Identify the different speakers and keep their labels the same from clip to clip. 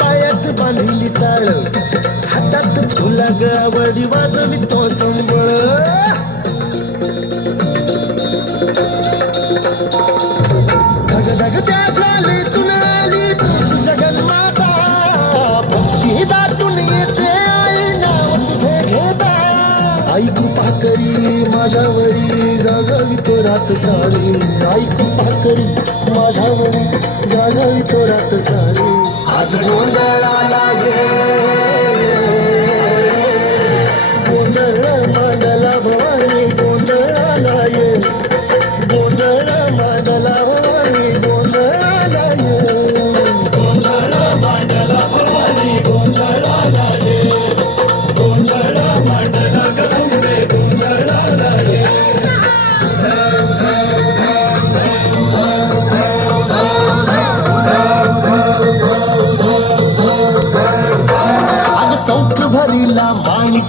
Speaker 1: पायात बांधिली चाळ. हातात फुला गावडी वाजवी तो संबळ. धग धग त्या ज्वालेतून आली तूच जगन्माता. भक्ती दाटून येते आई नाव तुझे घेता. आई कृपा करी माझ्यावरी जागावी तो रात सारी. आई कृपा करी माझ्यावरी जागावी तो रात सारी. አጽጉን በላላየ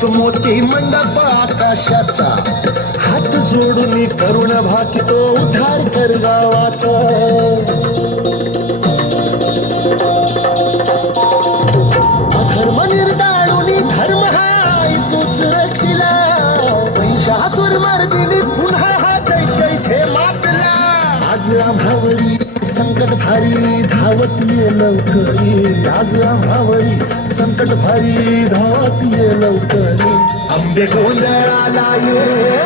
Speaker 1: माणिक मोती मंडप आकाशाचा. हात जोडून करुण भाकितो उद्धार कर गावाचा. अधर्म निर्दाळुनी धर्म हाय तूच रक्षिला. महिषासुर मर्दिनी पुन्हा हा दैत्य इथे मातला. आज आम्हावरी संकट भारी धावत ये लवकरी. आज आम्हावरी संकट भारी धावत ये लवकर. आंबे गोंधळाला ये.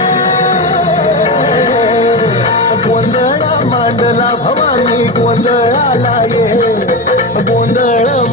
Speaker 1: गोंधळ मांडला भवानी गोंधळाला ये. गोंधळ